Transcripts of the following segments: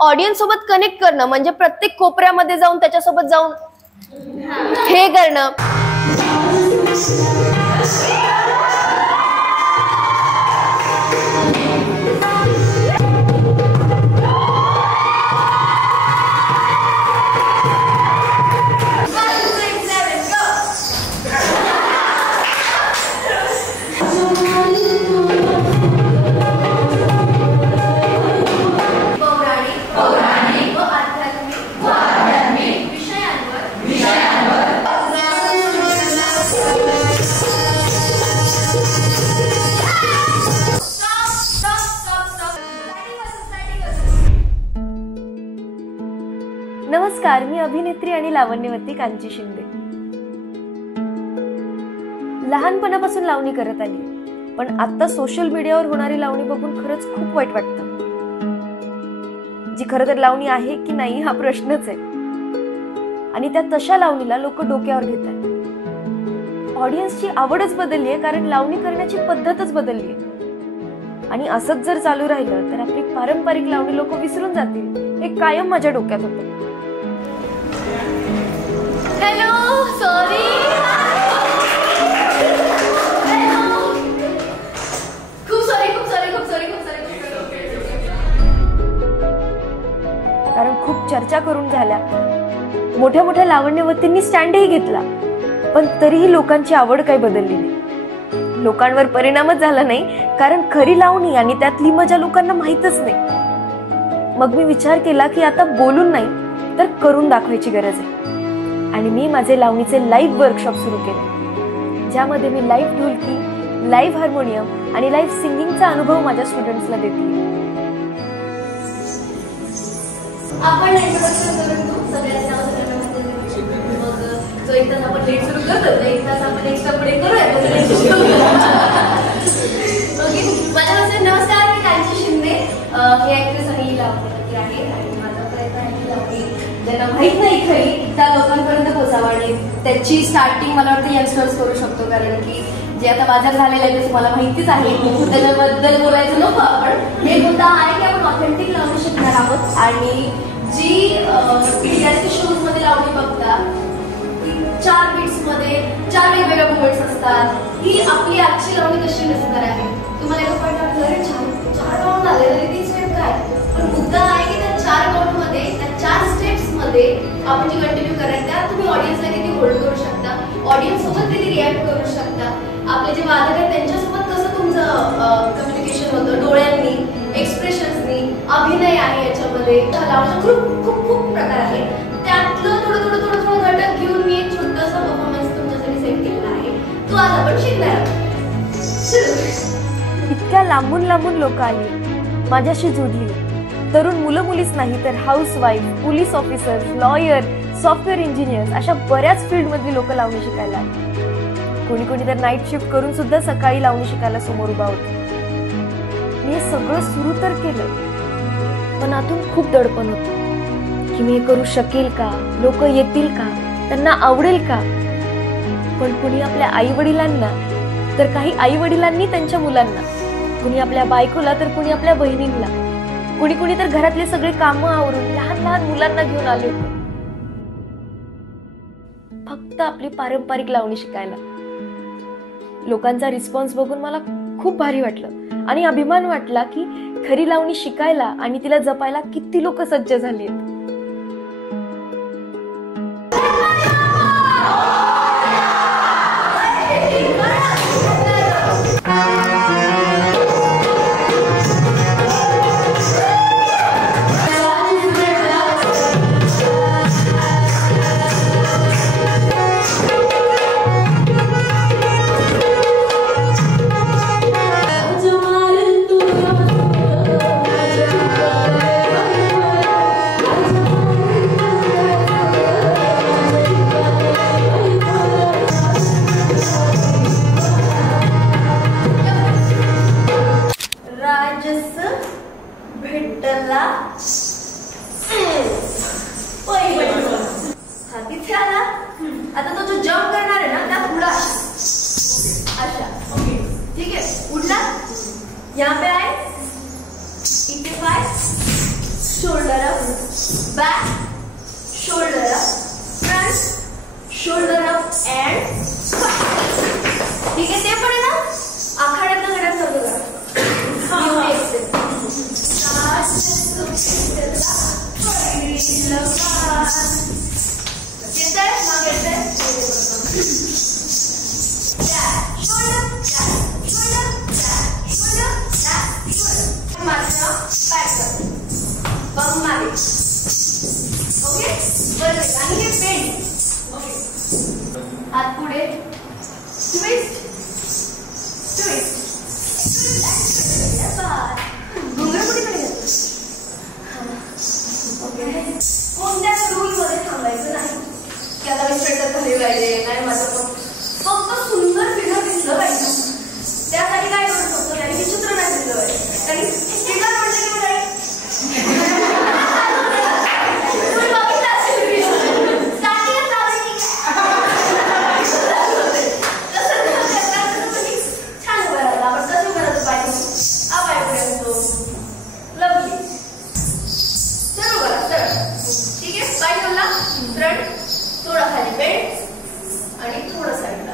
Audience सोबत connect करणं म्हणजे प्रत्येक कोपऱ्यामध्ये जाऊन त्याच्यासोबत जाऊन हे करणं. नमस्कार, मी अभिनेत्री आणि लावण्यवती कांची शिंदे. लहानपणापासून लावणी करत आली, पण आता सोशल मीडियावर होणारी लावणी बघून खरंच खूप वाईट वाटतं. जी खरं तर लावणी आहे की नाही हा प्रश्नच आहे. आणि त्या तशा लावणीला लोक डोक्यावर घेतात. ऑडियन्सची आवडच बदलली आहे, कारण लावणी करण्याची पद्धतच बदलली आहे. आणि असंच जर चालू राहिलं तर आपली पारंपरिक लावणी लोक विसरून जातील, हे कायम माझ्या डोक्यात होतं. Hello, sorry. कारण खूप चर्चा करून झाल्या, मोठ्या मोठ्या लावण्यवतींनी स्टँडही घेतला, पण तरीही लोकांची आवड काही बदलली नाही. लोकांवर परिणामच झाला नाही, कारण खरी लावणी आणि त्यातली मजा लोकांना माहीतच नाही. मग मी विचार केला की आता बोलून नाही तर करून दाखवायची गरज आहे. आणि मी माझे लावणीचे लाईव्ह वर्कशॉप सुरू केले, ज्यामध्ये मी लाईव्ह ढोलकी, लाईव्ह हार्मोनियम आणि लाईव्ह सिंगिंगचा अनुभव माझ्या स्टुडंट्सला देते. आपण इंट्रोडक्शन करून घेऊ सगळ्यांना. मग जो एक तास आपण लेट सुरू करतो, एक तास आपण एक्स्ट्रा पुढे करूया. माझ्यापासून नमस्कार, मी कांची शिंदे. मी ऍक्ट्रेस आणि लावणी आहे. आणि माझा प्रयत्न आहे की लावणी ज्यांना माहित नाही खरी त्या लोकांपर्यंत पोहोचावं. आणि त्याची स्टार्टिंग मला वाटतं यंगस्टर्स करू शकतो, कारण की जे आता बाजार झालेलं आहे ते तुम्हाला माहितीच आहे. त्याच्याबद्दल बोलायचं नको आपण. हे मुद्दा आहे की आपण ऑथेंटिक लावणी शिकणार आहोत. आणि जी इंडस्ट्री शोज मध्ये लावणी बघता, 4 बीट्स मध्ये 4 वेगवेगळ्या मुवमेंट्स असतात. ही आपली आजची लावणी कशी नसणार आहे. तुम्हाला एक पॉईंट वाटलं, 4 राऊंड आले तरी 3 स्टेप काय, पण मुद्दा आहे की त्या 4 राऊंड मध्ये, त्या 4 स्टेप्स मध्ये आपण जी कंटिन्यू करायचं त्यात तुम्ही ऑडियन्सला किती होल्ड करू शकता, ऑडियन्स सोबत किती रिॲक्ट करू शकता, आपले जे वादक आहेत त्यांच्यासोबत कसं तुमचं कम्युनिकेशन होतं, डोळ्यांनी, एक्सप्रेशन्सनी, अभिनय आहे याच्यामध्ये. लावण्याचा खूप खूप खूप प्रकार आहे. त्यातलं थोडं घटक घेऊन मी एक छोटासा परफॉर्मन्स तुमच्यासाठी सेट केलेला आहे. तो आज आपण शिकणार आहोत. इतक्या लांबून लांबून लोक आली, माझ्याशी जुडली. तरुण मुलं मुलीच नाही तर housewife, police officers, lawyer, software engineers अशा बऱ्याच फील्डमधली लोक लावणी शिकायला आली. कोणी कोणी तर नाईट शिफ्ट करून सुद्धा सकाळी लावणी शिकायला समोर उभा होते. मी हे सगळं सुरू तर केलं, पण आतून खूप दडपण होतं की मी हे करू शकेल का, लोक येतील का, त्यांना आवडेल का. पण कुणी आपल्या आई वडिलांना तर काही आई वडिलांनी त्यांच्या मुलांना, कुणी आपल्या बायकोला तर कुणी आपल्या बहिणींना, कुणी कुणी तर घरातले सगळे कामं आवरून लहान लहान मुलांना घेऊन आले होते फक्त आपली पारंपरिक लावणी शिकायला. लोकांचा रिस्पॉन्स बघून मला खूप भारी वाटलं आणि अभिमान वाटला की खरी लावणी शिकायला आणि तिला जपायला किती लोक सज्ज झाली आहेत. आता तो जो जंप करणार आहे ना त्या पुढे अच्छा ओके ठीक है. उठला, यहाँ पे आए, इथे पाय, shoulder up, back, shoulder up, front, shoulder up and back. ठीक आहे, ते पण आहे ना आखाड्यातनं घड्यात चालू करा. Okay, perfect. आणि हे बेंड. ओके, हात पुढे, ट्विस्ट, ट्विस्ट, डोंगर कुठे कडे घेतो. ओके, कोणत्याच रूल मध्ये थांबायचं नाही की आता मी स्वेटर घाली पाहिजे, नाही माझं फक्त सुंदर फिगर दिसलं पाहिजे. त्यासाठी काय करू शकतो, त्याने विचित्र नाही दिसलं पाहिजे. कारण फिगर म्हटलं की काय थोडा खाली बेंड आणि थोडं साईडला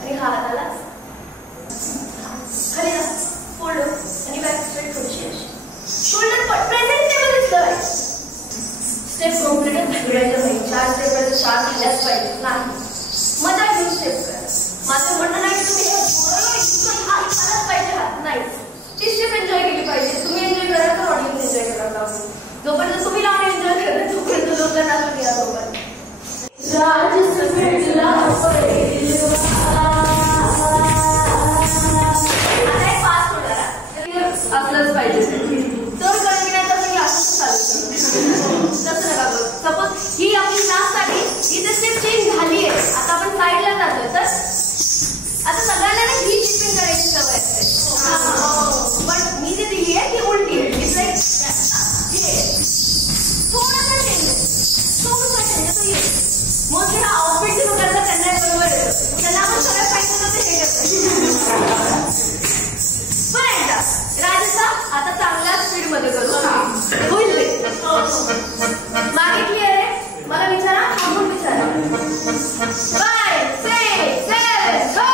आणि हा हाताला खाली फोल्ड आणि बॅक स्ट्रेट थोडीशी अशी शोल्डर प्रेझेंटेबल दिसलं पाहिजे. स्टेप कम्प्लीट झाली पाहिजे. 4 स्टेप पाहिजे, 4 झाल्याच पाहिजे. नाही मजा घेऊन स्टेप करा. माझं म्हणणं नाही की तुम्ही आलाच पाहिजे हात नाही. ती स्टेप एन्जॉय केली पाहिजे. तुम्ही एन्जॉय करा तर ऑडियन्स एन्जॉय करायला लावून. जोपर्यंत तुम्ही लावून एन्जॉय करत तोपर्यंत लोकांना तुम्ही या लोकांना असलंच पाहिजे. तर कळविण्याचा तुम्ही असंच चालू तसं नका करू. सपोज ही आपली नाचसाठी इथे स्टेप चेंज झाली आहे, आता आपण साईडला जातोय, तर आता सगळ्यांना ना ही टिपिंग करायची सवय असते. पण मी जे दिली आहे ती उलटी आहे. थोडंसं चेंज आहे, थोडंसं चेंज तो येईल. मग हे आउटफिट जे बघायला त्यांना बरोबर येतं, त्यांना आपण सगळं पाहिजे तर ते हे करतो. पण एकदा राजसा आता चांगल्या स्पीड मध्ये करू होईल ते. मागे क्लिअर आहे? मला विचारा, थांबून विचारा. 5, 6, 7, go!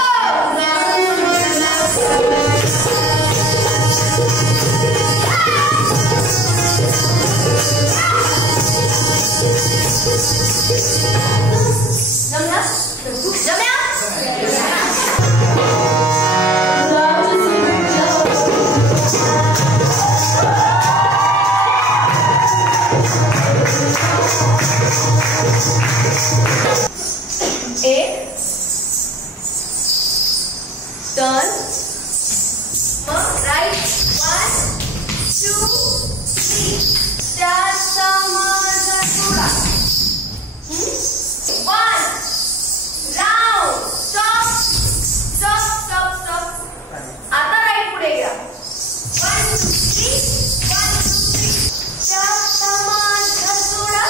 जमल्या? टर्न, मग राईट 1, 2, 3 त्याचा मार्ग सोडा. 1 round, stop stop stop stop. आता राईट पुढे घ्या. 1, 2, 3 1, 2, 3 त्याचा मार्ग सोडा.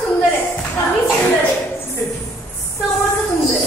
सुंदर आहे, आम्ही सुंदर आहे, समोरचं सुंदर आहे.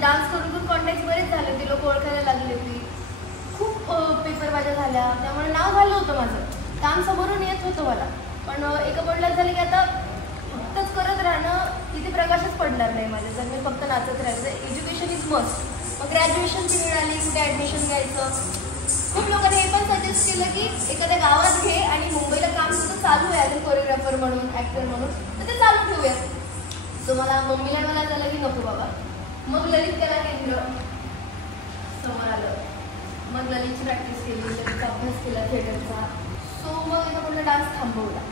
डान्स करून कॉन्टॅक्ट बरेच झाले, ते लोक ओळखायला लागले होते, खूप पेपर माझ्या झाल्या, त्यामुळे नाव झालं होतं माझं, काम समोरून येत होतं मला. पण एका पडल्यात झालं की आता फक्तच करत राहणं तिथे प्रकाशच पडणार नाही माझ्या जर मी फक्त नाचत राहिलं. Education is must. मग ग्रॅज्युएशनची वेळ आली, कुठे ॲडमिशन घ्यायचं. खूप लोकांनी हे पण सजेस्ट केलं की एखाद्या गावात घे आणि मुंबईला काम तुझं चालू आहे ॲज अ कोरिओग्राफर म्हणून, ॲक्टर म्हणून, तर ते चालू ठेवूया. सो मला झालं की नको बाबा. मग ललित कला केंद्र समोर आलं. मग ललितची प्रॅक्टिस केली, ललितचा अभ्यास केला थिएटरचा. सो मग एका म्हटलं डान्स थांबवला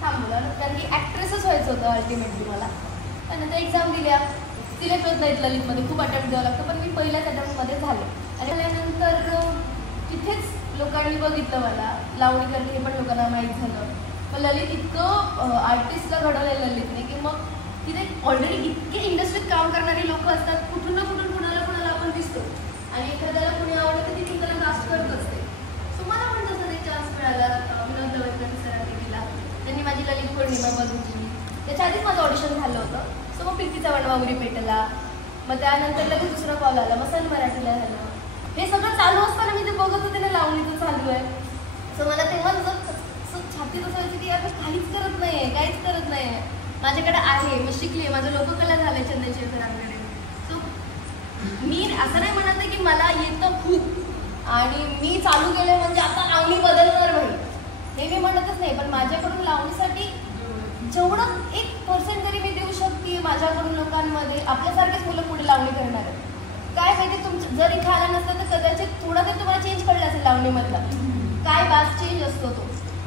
कारण की ॲक्ट्रेसच व्हायचं होतं अल्टिमेटली मला. त्यानंतर एक्झाम दिल्या, सिलेक्ट होत नाहीत ललितमध्ये, खूप अटेम्प्ट द्यावं लागतं, पण मी पहिल्याच अटेम्प्टमध्ये झाले. आणि त्यानंतर तिथेच लोकांनी बघितलं मला, लावणी करते हे पण लोकांना माहीत झालं. पण ललित इतकं आर्टिस्टला घडवलं ललितने की मग तिथे ऑलरेडी इतके इंडस्ट्रीत काम करणारी लोक असतात, कुठून ना कुठून कुणाला आपण दिसतो आणि एखाद्याला कुणी आवडलं तर ती त्याला कास्ट करत असते. सो मला पण तसं एक चान्स मिळाला. विनोद दवडकर सरांनी दिला, त्यांनी माझी ललित पौर्णिमा बघितली. त्याच्या आधीच माझं ऑडिशन झालं होतं. सो मग प्रीतीचा वनवामुरी पेटला. मग त्यानंतर लगेच दुसरा कॉल आला, मग सन मराठीला झालं. हे सगळं चालू असताना मी ते बघत होते ना लावणीचं चालू आहे. सो मला तेव्हा असं छातीत असं व्हायचं की आता काहीच करत नाही आहे. माझ्याकडे आहे, मी शिकले, माझं लोककला झालं चंदनशिव सरांकडे. सो मी असं नाही म्हणत आहे की मला येतं खूप आणि मी चालू केलं म्हणजे आता लावणी बदलणार भाई, हे मी म्हणतच नाही. पण माझ्याकडून लावणीसाठी जेवढं 1% तरी मी देऊ शकते माझ्याकडून लोकांमध्ये, आपल्यासारखेच मुलं पुढे लावणी करणार आहेत. काय माहिती तुमचं जर इथं आलं नसतं तर कदाचित थोडा तरी तुम्हाला चेंज कळला असेल लावणीमधला. काय बाज चेंज असतो तो,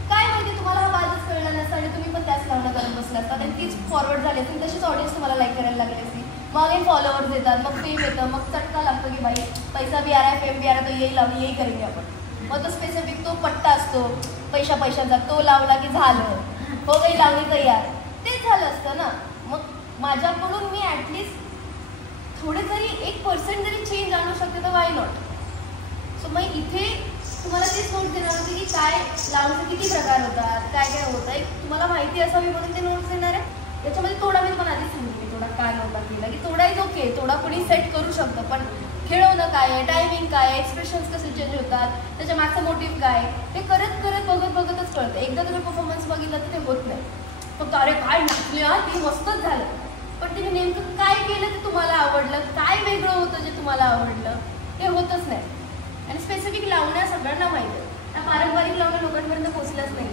काय माहिती तुम्हाला हा बाजच कळला नसता आणि तुम्ही पण त्याच लावणं करत बसला असता आणि तीच फॉरवर्ड झाली असतील, तशीच ऑडियन्स तुम्हाला लाईक करायला लागली असती. मग फॉलोअर्स येतात, मग फेम येतं, मग चटका लागतो की बाई पैसा भी आ रहा है, फेम भी आ रहा है, तो यही करेंगे आपण. मग तो स्पेसिफिक तो पट्टा असतो पैशाचा, तो लावला की झालं, हो गई लावणी तयार, तेच झालं असतं ना. मग माझ्याकडून मी ॲटलिस्ट थोडे तरी 1% जरी चेंज आणू शकते तर वाय नॉट. सो मग इथे तुम्हाला तेच नोट देणार होते की काय लावणीचे किती प्रकार होतात, काय होतं, एक तुम्हाला माहिती असावी म्हणून ते नोट्स देणार आहे. त्याच्यामध्ये तोडा मी तुम्हाला आधीच सांगितलं, तोडा काय नव्हता केला की तोडा इज ओके, तोडा कोणी सेट करू शकतं, पण खेळवणं काय आहे, टायमिंग काय आहे, एक्सप्रेशन्स कसे चेंज होतात, त्याच्या मागचा मोटिव्ह काय, ते करत बघतच कळतं. एकदा तुम्ही परफॉर्मन्स बघितलं तर ते होत नाही. फक्त अरे काय नाचले हा, ते मस्तच झालं, पण तुम्ही नेमकं काय केलं ते तुम्हाला आवडलं, काय वेगळं होतं जे तुम्हाला आवडलं, ते होतच नाही. आणि स्पेसिफिक लावण्या सगळ्यांना माहिती आहे, त्या पारंपरिक लावण्या लोकांपर्यंत पोहोचल्याच नाही.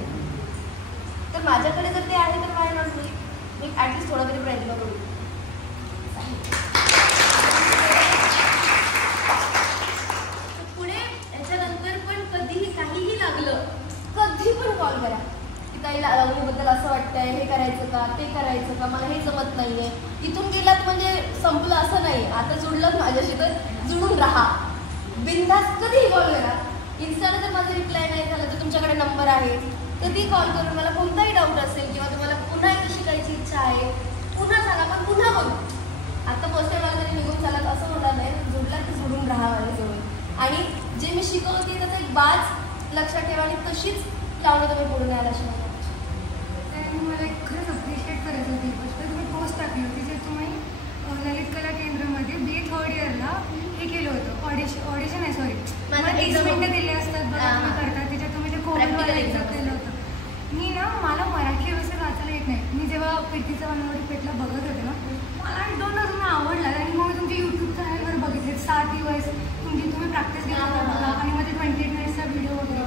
तर माझ्याकडे जर ते आहे तर काय नॉट मी ॲटलिस्ट थोडा तरी प्रयत्न करू. पुढे याच्यानंतर पण कधीही काहीही लागलं, कधी पण कॉल करा की ताई लावणीबद्दल असं वाटतंय, हे करायचं का, ते करायचं का, मला हे जमत नाहीये. इथून गेलात म्हणजे संपलं असं नाही, आता जुडलं माझ्याशी तर जुळून राहा, बिनधास्त कधीही कॉल करा. इन्स्टाला जर माझा रिप्लाय नाही झाला तर तुमच्याकडे नंबर आहे, कधी कॉल करून मला कोणताही डाऊट असेल किंवा तुम्हाला पुन्हा एकदा शिकायची इच्छा आहे पुन्हा सांगा, पण पुन्हा बघू. आता पोस्टर मला तरी निघून चालत असं होणार नाही, जुडला तर जुडून राहा माझ्याजवळ. आणि जे मी शिकवते त्याचा एक बाज लक्षात ठेवा आणि तशीच लावणं तुम्ही पुढे न्यायला शिकवा. मला खरंच अप्रिशिएट करायचं होती गोष्ट, तुम्ही पोस्ट टाकली होती जे तुम्ही ललित कला केंद्रामध्ये BA थर्ड इयरला हे केलं होतं, ऑडिशन आहे सॉरी, मला 30 मिनिटं दिले असतात बघा तुम्ही करता, त्याच्यात तुम्ही ते कोविडवाला एक्झाम केलं होतं. मी ना मला मराठी व्यवस्थित वाचायला येत नाही. मी जेव्हा प्रीतीचा वनवामुरी पेटला बघत होते ना, मला तुम्ही आवडला आणि मग मी तुमचे यूट्यूब चॅनलवर बघितले 7 दिवस तुम्ही प्रॅक्टिस घेत होता बघा आणि मध्ये 28 मिनिट्सचा व्हिडिओ वगैरे.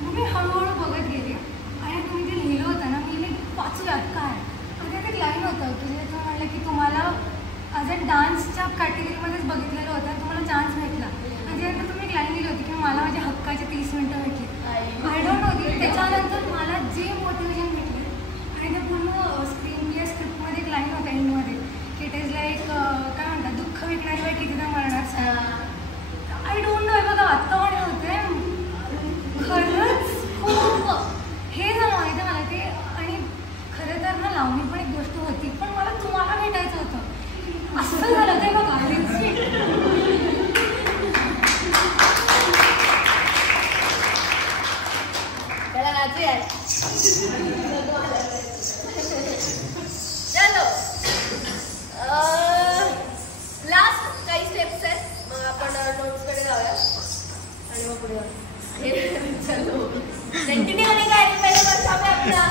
मग मी हळूहळू बघत गेले आणि तुम्ही जे लिहिलं होतं ना, मी वाचूयात काय, तर त्यात एक लाईन होतं की जे तुम्ही म्हटलं की तुम्हाला ॲज अ डान्सच्या कॅटेगरीमध्येच बघितलेलं होतं, तुम्हाला चान्स भेटला आणि त्यानंतर तुम्ही एक लाईन लिहिली होती की मला माझ्या हक्काचे 30 मिनिटं भेटली. आय डोंट नो की त्याच्यानंतर मला जे मोटिवेशन भेटले आणि ते पूर्ण स्क्रिप्टमध्ये एक लाईन होतं एंडमध्ये की इट इज लाईक काय म्हणतात, दुःख विकणारी बाई कितीदा मरणार. आय डोंट नो, बघा आत्ता पण होते खरंच खूप हे झालं माहिती आहे मला ते. आणि खरं तर ना लावणी पण एक गोष्ट होती, पण मला तुम्हाला भेटायचं होतं असं झालं ते बघा. त्याला नाचूया. चलो लास्ट काही स्टेप्स आहेत, मग आपण नोट्सकडे जाऊया आणि मग पुढे जाऊ. चलो कंटिन्यू होने का है, पहले वर्ष आपने अपना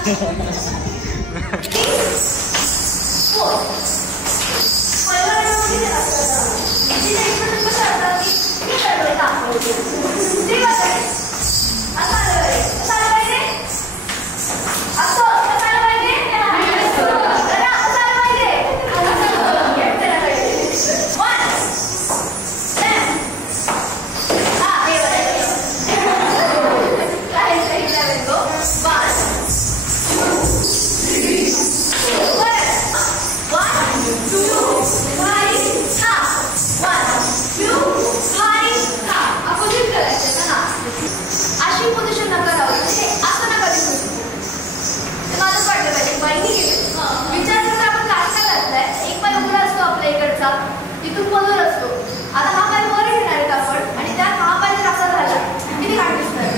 तिथून मधूर असतो. आता हा पाय वर घेणार आहेत आपण आणि त्यात हा पाय जर असा झाला किती घाट दिसणार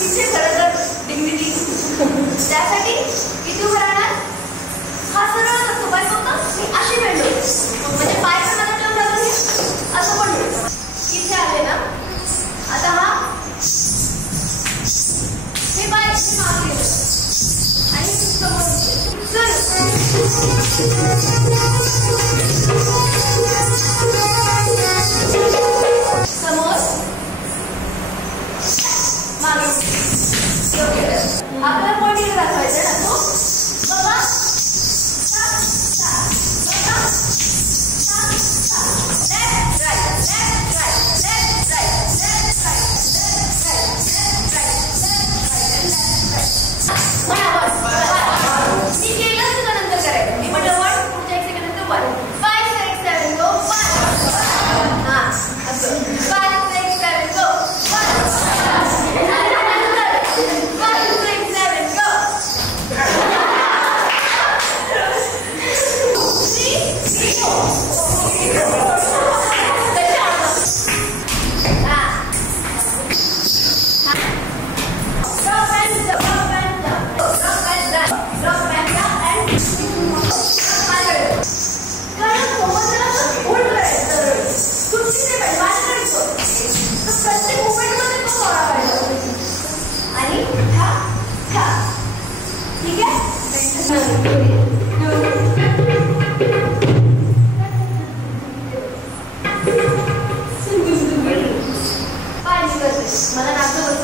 तिथे खरं तर डिग्निटी. त्यासाठी किती उभं राहणार हा सरळ असतो पाय फक्त मी अशी बेंडो म्हणजे पाय पण मला ठेवून टाकून असं पण मिळतं. इथे आले ना आता हा हे पाय मागे आणि समोर समोर मागे आपल्याला पॉइंट दाखवायचं ना तो बाबा मला नाचत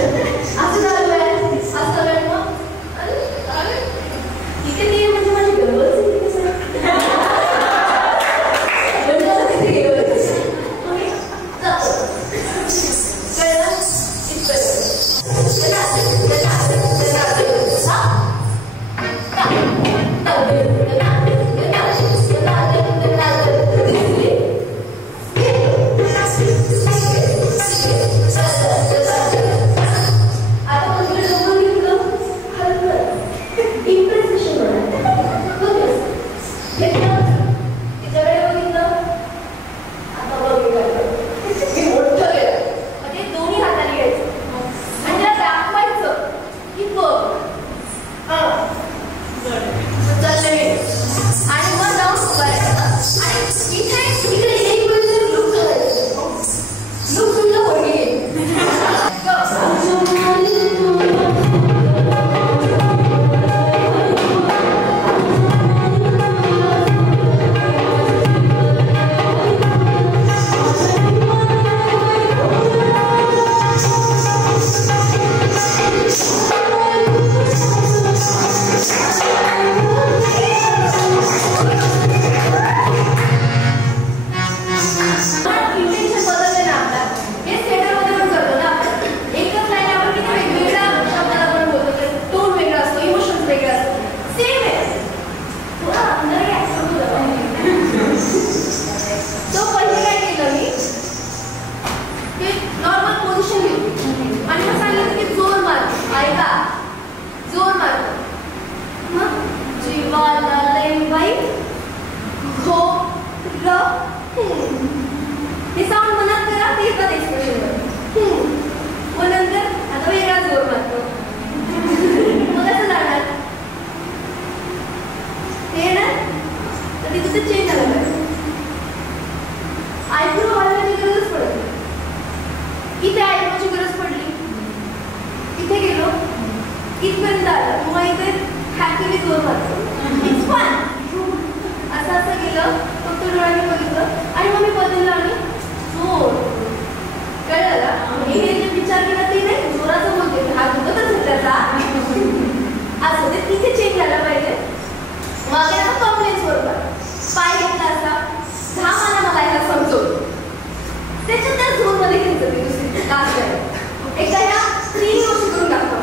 असं झालं असं झालं मग इथे ते म्हणजे माझी गरज हे साऊंड मनात करा ते येतात एक्सप्रेशन मग नंतर आता वेगळा जोर मारतो मग कसं जाणार ते ना तर तिथं ते चेंज झालं पाहिजे आयब्रो वाढवण्याची गरजच पडत नाही इथे आयब्रोची गरज पडली इथे गेलो इथपर्यंत आलं मग इथे हॅपीली जोर मारतो इट्स फन असं असं गेलं फक्त डोळ्याने बघितलं आणि मग मी बदललं आणि जोर कळलं का मी हे जे विचार केला ते नाही जोराचं बोलते हा दुखतच त्याचा असं ते तिथे चेंज झाला पाहिजे मग आता कॉम्प्लेक्स बरोबर पाय घेतला असा घाम आला मला याला समजून त्याच्यात त्या झोनमध्ये घ्यायचं ते दुसरी कास करायचं एकदा ह्या 3 गोष्टी करून दाखवा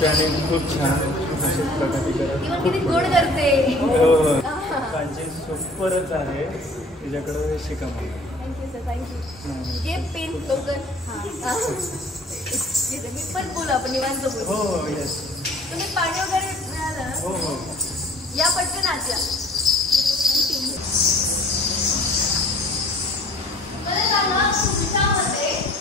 प्लॅनिंग खूप छान अशी प्रगती करत किती गोड करते कांची सुपरच आहे तिच्याकडं शिका थँक्यू सर थँक्यू जे पेन लवकर मी पण बोलू आपण निवांत बोलू हो येस तुम्ही पाणी वगैरे मिळालं हो हो या पटकन आत्या मला सांगा तुमच्यामध्ये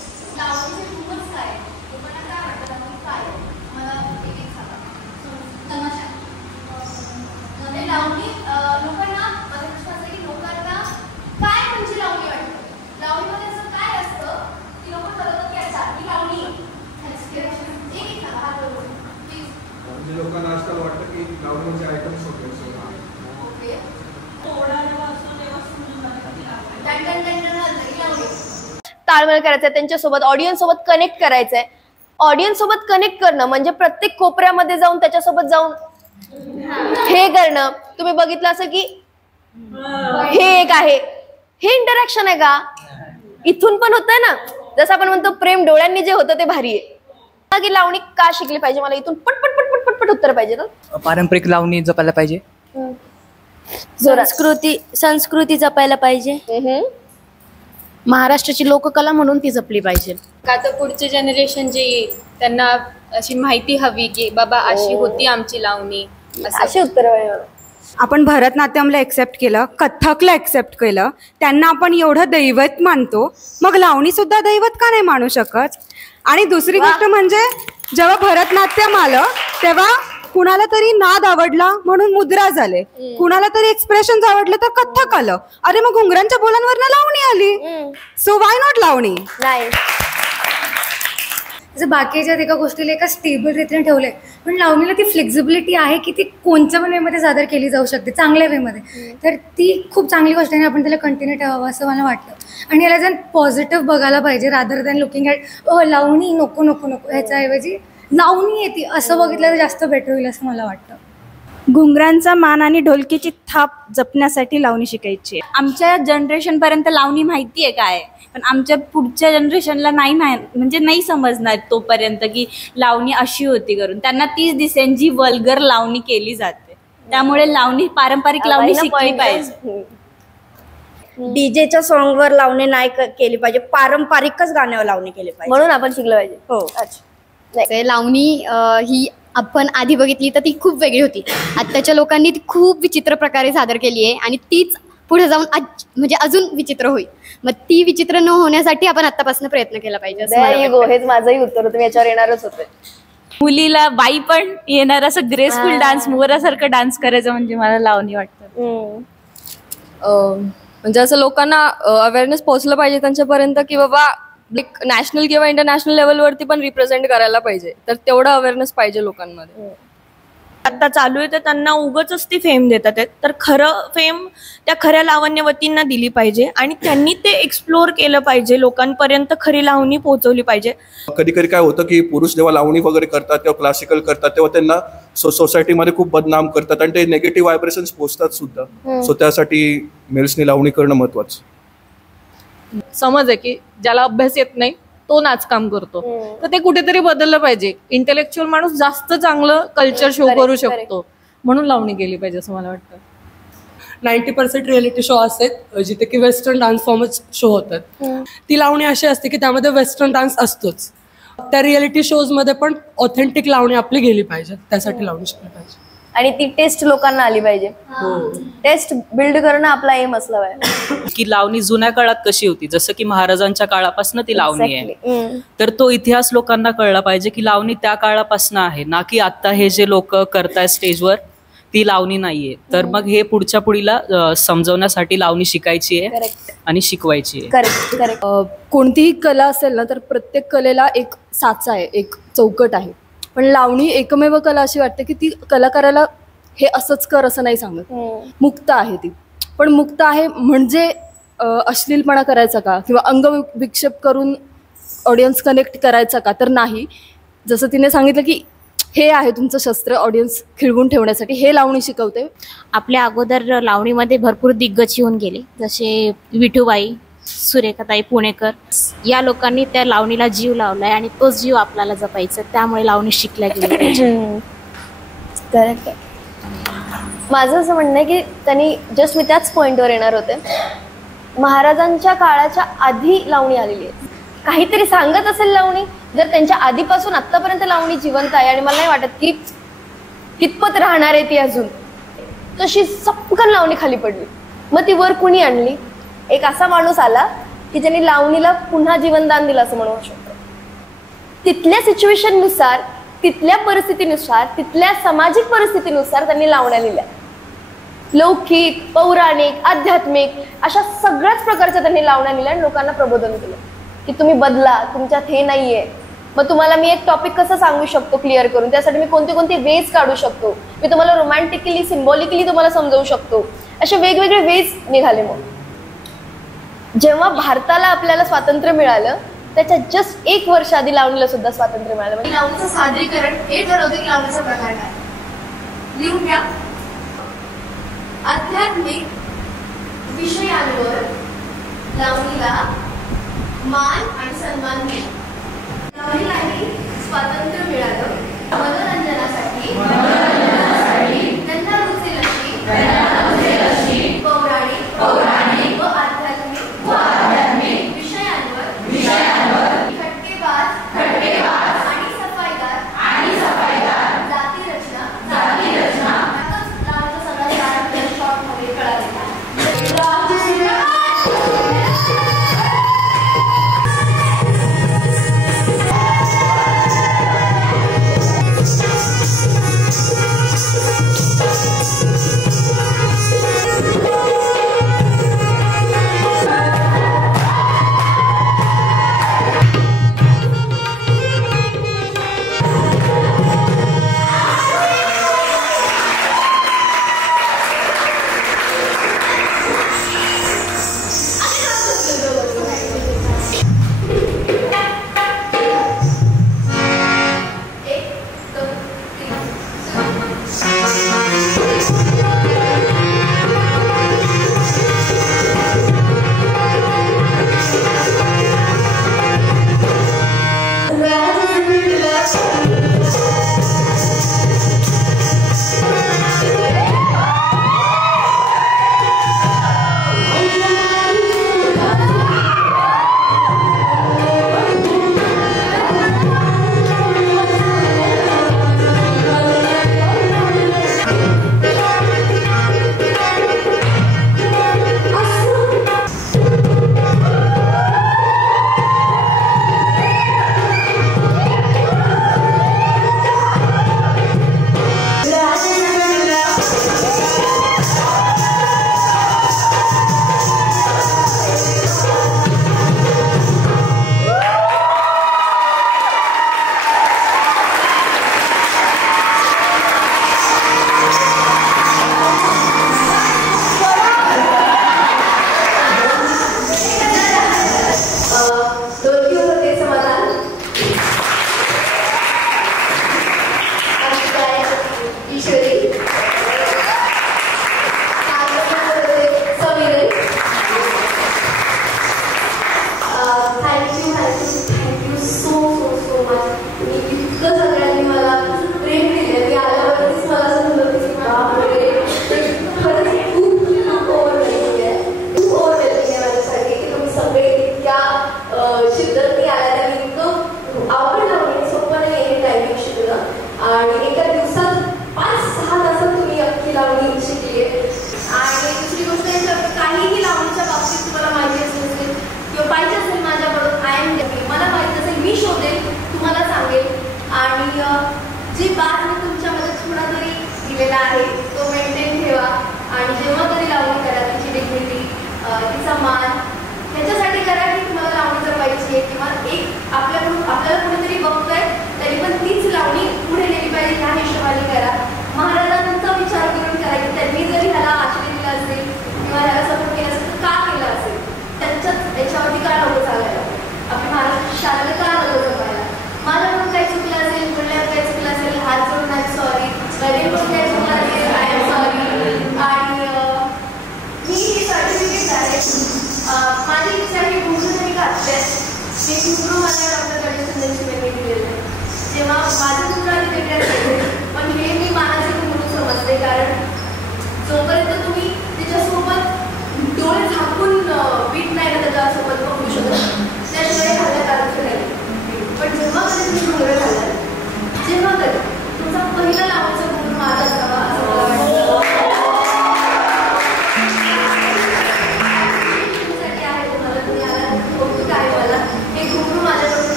लावणीचे आयटम्स होते. ताळमेळ करायचंय त्यांच्यासोबत, ऑडियन्स सोबत कनेक्ट करायचंय. ऑडियन्स सोबत कनेक्ट करणं म्हणजे प्रत्येक कोपऱ्यामध्ये जाऊन त्याच्यासोबत जाऊन हे करणं. तुम्ही बघितलं असं की हे एक आहे, हे इंटरॅक्शन आहे का? इथून पण होतंय ना, जसं आपण म्हणतो प्रेम डोळ्यांनी जे होतं ते भारी आहे. की लावणी का शिकली पाहिजे, मला इथून पटपट पटपट पटपट उत्तर पाहिजे ना. पारंपरिक लावणी जपायला पाहिजे. संस्कृती जपायला पाहिजे. महाराष्ट्राची लोककला म्हणून ती जपली पाहिजे. का तर पुढचे जनरेशन जे येईल त्यांना अशी माहिती हवी की बाबा अशी होती आमची लावणी. अशी उत्तर आपण भरतनाट्यमला एक्सेप्ट केलं, कथ्थकला एक्सेप्ट केलं, त्यांना आपण एवढं दैवत मानतो, मग लावणी सुद्धा दैवत का नाही मानू शकत? आणि दुसरी गोष्ट म्हणजे जेव्हा भरतनाट्यम आलं तेव्हा कुणाला तरी नाद आवडला म्हणून मुद्रा झाले, कुणाला तरी एक्सप्रेशन आवडलं तर कथ्थक आलं. अरे मग घुंगरांच्या बोलांवर लावणी आली. सो वाय नॉट लावणी? नाही, जर बाकीच्या एका गोष्टीला एका स्टेबल रीतीने ठेवलंय, पण लावणीला ती फ्लेक्झिबिलिटी आहे की ती कोणत्या पण वेमध्ये सादर केली जाऊ शकते, चांगल्या वेमध्ये. तर ती खूप चांगली गोष्ट आहे, आपण त्याला कंटिन्यू ठेवावं असं मला वाटतं. आणि याला जर पॉझिटिव्ह बघायला पाहिजे रादर दॅन लुकिंग ॲट लावणी नको नको नको, ह्याच्याऐवजी लावणी येते असं बघितलं तर जास्त बेटर होईल असं मला वाटतं. घुंगरांचा मान आणि ढोलकीची थाप जपण्यासाठी लावणी शिकायची. आमच्या जनरेशनपर्यंत लावणी माहिती आहे काय, पण आमच्या पुढच्या जनरेशनला नाही म्हणजे नाही समजणार तोपर्यंत की लावणी अशी होती करून. त्यांना तीच दिसेल जी वल्गर लावणी केली जाते. त्यामुळे लावणी पारंपरिक लावणी शिकली पाहिजे. डीजेच्या सॉंगवर लावणी नाही केली पाहिजे, पारंपरिकच गाण्यावर लावणी केली पाहिजे, म्हणून आपण शिकलं पाहिजे. हो. लावणी ही आपण आधी बघितली तर ती खूप वेगळी होती. आत्ताच्या लोकांनी ती खूप विचित्र प्रकारे सादर केली आहे आणि तीच पुढे जाऊन म्हणजे अजून विचित्र होईल. मग ती विचित्र न होण्यासाठी आपण आतापासून प्रयत्न केला पाहिजे. हेच माझंही उत्तर होतं, मी याच्यावर येणारच होते. मुलीला बाई पण येणार असं ग्रेसफुल डान्स, मोरासारखं डान्स करायचं म्हणजे मला लावणी वाटतं. म्हणजे असं लोकांना अवेअरनेस पोहोचलं पाहिजे त्यांच्यापर्यंत की बाबा नॅशनल किंवा इंटरनॅशनल लेवलवरती पण रिप्रेझेंट करायला पाहिजे. तर तेवढं अवेअरनेस पाहिजे लोकांमध्ये. आता चालू आहे तर त्यांना उगाच ती फेम देतात आहेत. तर खरं फेम त्या खऱ्या लावण्यवतींना दिली पाहिजे आणि त्यांनी ते एक्सप्लोर केलं पाहिजे, लोकांपर्यंत खरी लावणी पोहोचवली पाहिजे. कधी कधी काय होतं की पुरुष जेव्हा लावणी वगैरे करतात तेव्हा क्लासिकल करतात तेव्हा त्यांना सोसायटीमध्ये खूप बदनाम करतात आणि ते नेगेटिव्ह व्हायब्रेशन्स पोहोचतात सुद्धा. सो त्यासाठी मेल्सनी लावणी करणं महत्वाचं. समज आहे की ज्याला अभ्यास येत नाही तो नाचकाम करतो, तर ते कुठेतरी बदललं पाहिजे. इंटेलेक्च्युअल माणूस जास्त चांगलं कल्चर शो करू शकतो, म्हणून लावणी केली पाहिजे असं मला वाटतं. 90% रियालिटी शो असतात जिथे की वेस्टर्न डान्स फॉर्मच शो होतात. ती लावणी अशी असते की त्यामध्ये वेस्टर्न डान्स असतोच. त्या रियालिटी शोज मध्ये पण ऑथेंटिक लावणी आपली गेली पाहिजे, त्यासाठी लावणी शिकली पाहिजे. आणि ती टेस्ट लोकांना आली पाहिजे. टेस्ट बिल्ड करणं आपला एम असला पाहिजे. की लावणी जुन्या काळात कशी होती, जसं की महाराजांच्या काळापासून ती लावणी आहे, तर तो इतिहास लोकांना कळला पाहिजे की लावणी त्या काळापासून आहे ना, की आता हे जे लोक करतायत स्टेजवर ती लावणी नाहीये. तर मग हे पुढच्या पिढीला समजवण्यासाठी लावणी शिकायची आहे आणि शिकवायची आहे. कोणतीही कला असेल ना तर प्रत्येक कलेला एक साचा आहे, एक चौकट आहे. पण लावणी एकमेव कला अशी वाटते की ती कलाकाराला हे असंच कर असं नाही सांगत. मुक्त आहे ती, पण मुक्त आहे म्हणजे अश्लीलपणा करायचा का किंवा अंगविक्षेप करून ऑडियन्स कनेक्ट करायचा का, तर नाही. जसं तिने सांगितलं की हे आहे तुमचं शस्त्र ऑडियन्स खिळवून ठेवण्यासाठी, हे लावणी शिकवते. आपल्या अगोदर लावणीमध्ये भरपूर दिग्गज येऊन गेले, जसे विठूबाई, सुरेखाताई पुणेकर. या लोकांनी त्या लावणीला जीव लावलाय आणि तोच जीव आपल्याला जपायचा, त्यामुळे लावणी शिकल्या गेली पाहिजे. माझं असं म्हणणं आहे की त्यांनी जस्ट मी त्याच पॉइंटवर येणार होते. महाराजांच्या काळाच्या आधी लावणी आलेली आहे, काहीतरी सांगत असेल लावणी. जर त्यांच्या आधीपासून आतापर्यंत लावणी जिवंत आहे आणि मला नाही वाटत की कितपत राहणार आहे ती अजून, तशी सपकन लावणी खाली पडली. मग ती वर कुणी आणली? एक असा माणूस आला की ज्यांनी लावणीला पुन्हा जीवनदान दिलं असं म्हणू शकतो. तिथल्या सिच्युएशननुसार, तिथल्या परिस्थितीनुसार, तिथल्या सामाजिक परिस्थितीनुसार त्यांनी लावण्या लिहिल्या. लौकिक, पौराणिक, आध्यात्मिक अशा सगळ्याच प्रकारच्या त्यांनी लावण्या लिहिल्या आणि लोकांना प्रबोधन केलं की तुम्ही बदला, तुमच्यात हे नाहीये, मग तुम्हाला मी एक टॉपिक कसं सांगू शकतो क्लिअर करून, त्यासाठी मी कोणते कोणते वेज काढू शकतो, मी तुम्हाला रोमॅन्टिकली सिम्बॉलिकली तुम्हाला समजवू शकतो, असे वेगवेगळे वेज निघाले. मग जेव्हा भारताला आपल्याला स्वातंत्र्य मिळालं त्याच्या जस्ट 1 वर्ष आधी लावणीला सुद्धा स्वातंत्र्य मिळालं. म्हणजे लावणीचं सादरीकरण हे ठरवते की लावणीचा प्रकार काय. लिहून घ्या. आध्यात्मिक विषयांवर लावणीला मान आणि सन्मान मिळाला. लावणीलाही स्वातंत्र्य मिळालं मनोरंजनासाठी त्यांना रुचेल अशी पौराणिक व आध्यात्मिक विषयांवर खटकेबाज आणि सफाईदार जाती रचना लावणीचा सगळा सारा शॉर्ट मध्ये कळालेला.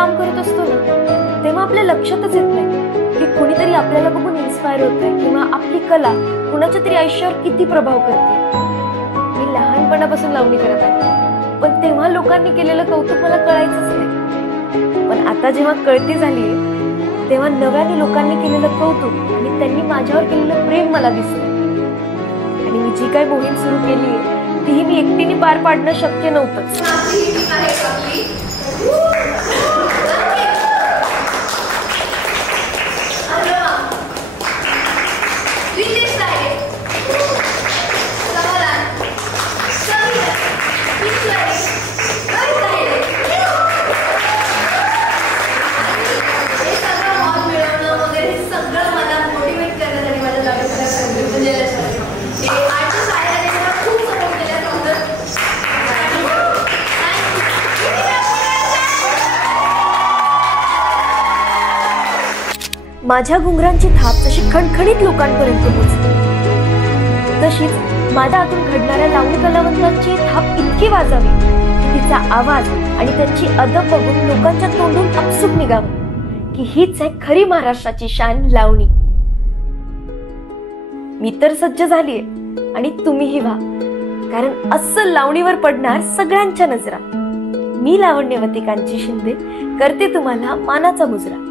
काम करत असतो ना, तेव्हा आपल्या लक्षातच येत नाही की कुणीतरी आपल्याला बघून इन्स्पायर होतंय किंवा आपली कला कुणाच्या तरी आयुष्यावर किती प्रभाव करते. मी लहानपणापासून लावणी करत आहे, पण तेव्हा लोकांनी केलेलं कौतुक मला कळायचंच नाही. पण आता जेव्हा कळती झालीये, तेव्हा नव्याने लोकांनी केलेलं कौतुक आणि त्यांनी माझ्यावर केलेलं प्रेम मला दिसलं. आणि मी जी काही मोहीम सुरू केली आहे तीही मी एकटीने पार पाडणं शक्य नव्हतं. माझ्या घुंगरांची थाप जशी खणखणीत लोकांपर्यंत पोहोचते, तशीच माझ्या आतून घडणाऱ्या लावणी कलावंतांची थाप इतकी वाजावी की तिचा आवाज आणि त्यांची अदब बघून लोकांच्या तोंडून अपसुक निघावं की हीच आहे खरी महाराष्ट्राची शान लावणी. मी तर सज्ज झालीये आणि तुम्हीही व्हा, कारण अस्सल लावणीवर पडणार सगळ्यांच्या नजरा. मी लावण्यवती कांची शिंदे करते तुम्हाला मानाचा मुजरा.